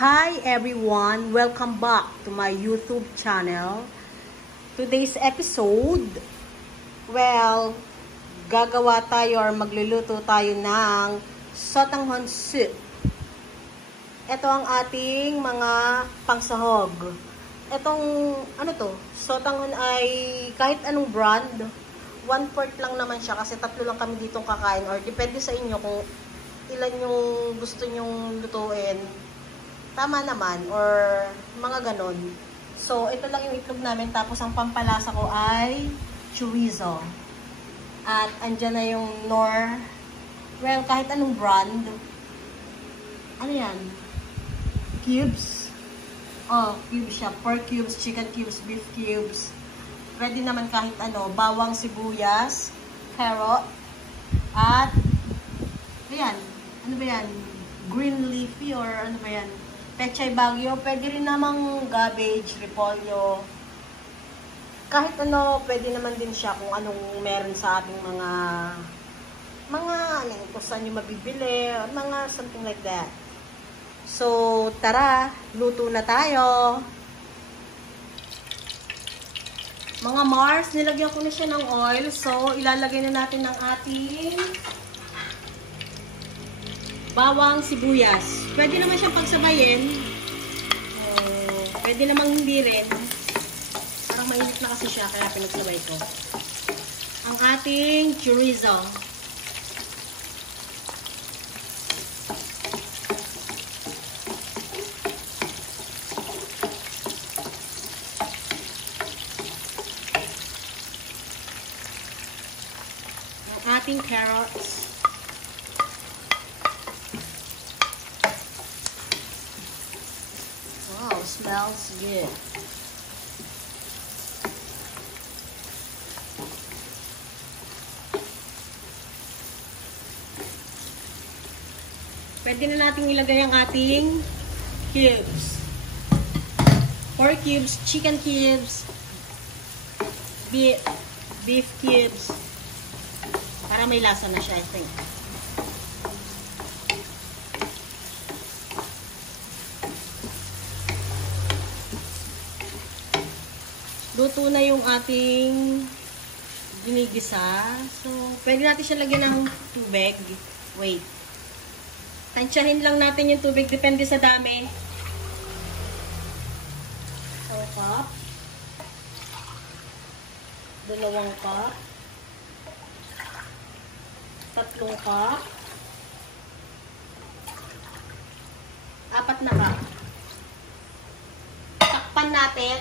Hi everyone! Welcome back to my YouTube channel. Today's episode, gagawa tayo or magluluto tayo ng sotanghon soup. Ito ang ating mga pangsahog. Itong, sotanghon ay kahit anong brand, 1/4 lang naman siya kasi 3 lang kami ditong kakain or depende sa inyo kung ilan yung gusto nyong lutuin. Tama naman, or mga ganon. So, ito lang yung itlog namin. Tapos, ang pampalasa ko ay chorizo. At, andyan na yung Knorr. Kahit anong brand. Ano yan? Cubes. Oh, cubes siya. Pork cubes, chicken cubes, beef cubes. Pwede naman kahit ano. Bawang, sibuyas, carrot. At, ayan. Ano ba yan? Green leafy or ano ba yan? Pechay Baguio, pwede rin namang cabbage, repolyo. Kahit ano, pwede naman din siya kung anong meron sa ating kung saan nyo mabibili, mga something like that. So, tara, luto na tayo. Mga Mars, nilagyan ko na siya ng oil. So, ilalagay na natin ng ating bawang, sibuyas. Pwede naman siyang pagsabayin. Pwede namang hindi rin. Parang mainit na kasi siya, kaya pinagsabay ko. Ang ating chorizo. Ang ating carrots. Wow, smells good. Pwede na natin ilagay ang ating cubes. Pork cubes, chicken cubes, beef cubes. Para may lasa na siya, I think. Luto na yung ating ginigisa. So, pwede natin siya lagyan ng tubig. Wait. Tansyahin lang natin yung tubig. Depende sa dami. 1 cup. 2 cup. 3 cup. 4 na cup. Takpan natin.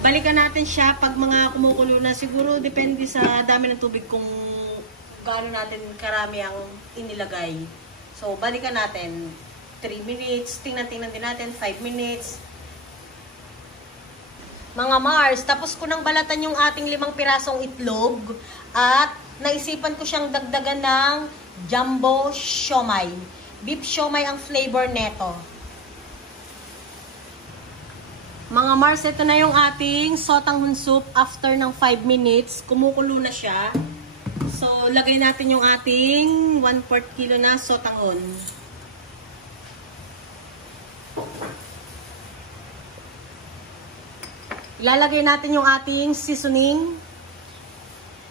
Balikan natin siya pag mga kumukulo na. Siguro depende sa dami ng tubig kung gaano natin karami ang inilagay. So, balikan natin 3 minutes. Tingnan-tingnan din natin 5 minutes. Mga Mars, tapos ko nang balatan yung ating 5 pirasong itlog at naisipan ko siyang dagdagan ng jumbo siomai. Beef siomai ang flavor neto. Mga Mars, ito na yung ating sotanghon soup after ng 5 minutes. Kumukulo na siya. So, lagay natin yung ating 1/4 kilo na sotanghon. Ilalagay natin yung ating seasoning.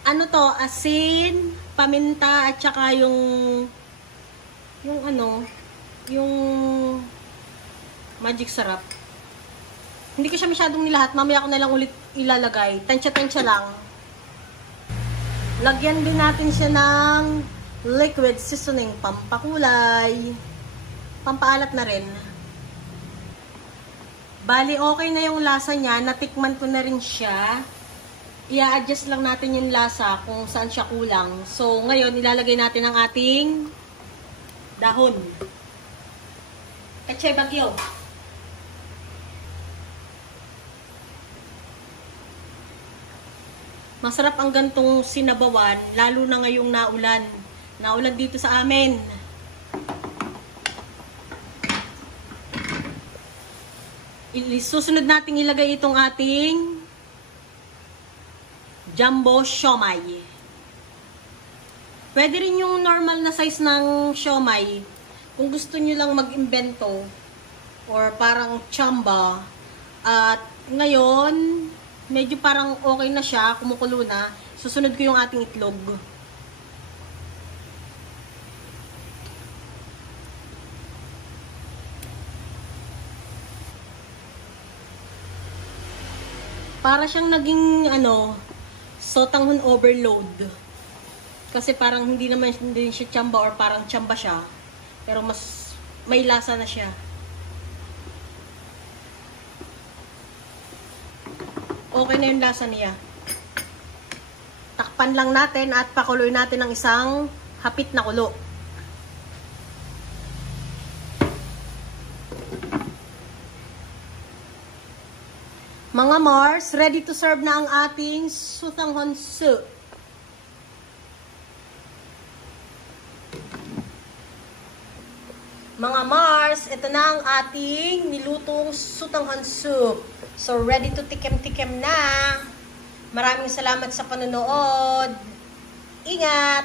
Ano to? Asin, paminta, at saka yung magic sarap. Hindi ko siya masyadong nilahat. Mamaya ko na lang ulit ilalagay. Tansya-tansya lang. Lagyan din natin siya ng liquid seasoning. Pampakulay. Pampaalat na rin. Bali, okay na yung lasa niya. Natikman ko na rin siya. I-adjust lang natin yung lasa kung saan siya kulang. So, ngayon, ilalagay natin ang ating dahon. Pechay Baguio. Masarap ang gantong sinabawan, lalo na ngayong naulan. Naulan dito sa amin. Susunod nating ilagay itong ating jumbo siomai. Pwede rin yung normal na size ng siomai. Kung gusto nyo lang mag-imbento, or parang chamba. At ngayon, medyo parang okay na siya, kumukulo na. Susunod ko yung ating itlog. Para siyang naging sotanghon overload. Kasi parang hindi naman din siya chamba or parang chamba siya. Pero mas may lasa na siya. Okay na yung lasa niya. Takpan lang natin at pakuloy natin ng isang hapit na kulo. Mga Mars, ready to serve na ang ating sotanghon soup. Mga Mars, ito na ang ating nilutong sotanghon soup. So, ready to tikim-tikim na. Maraming salamat sa panonood. Ingat!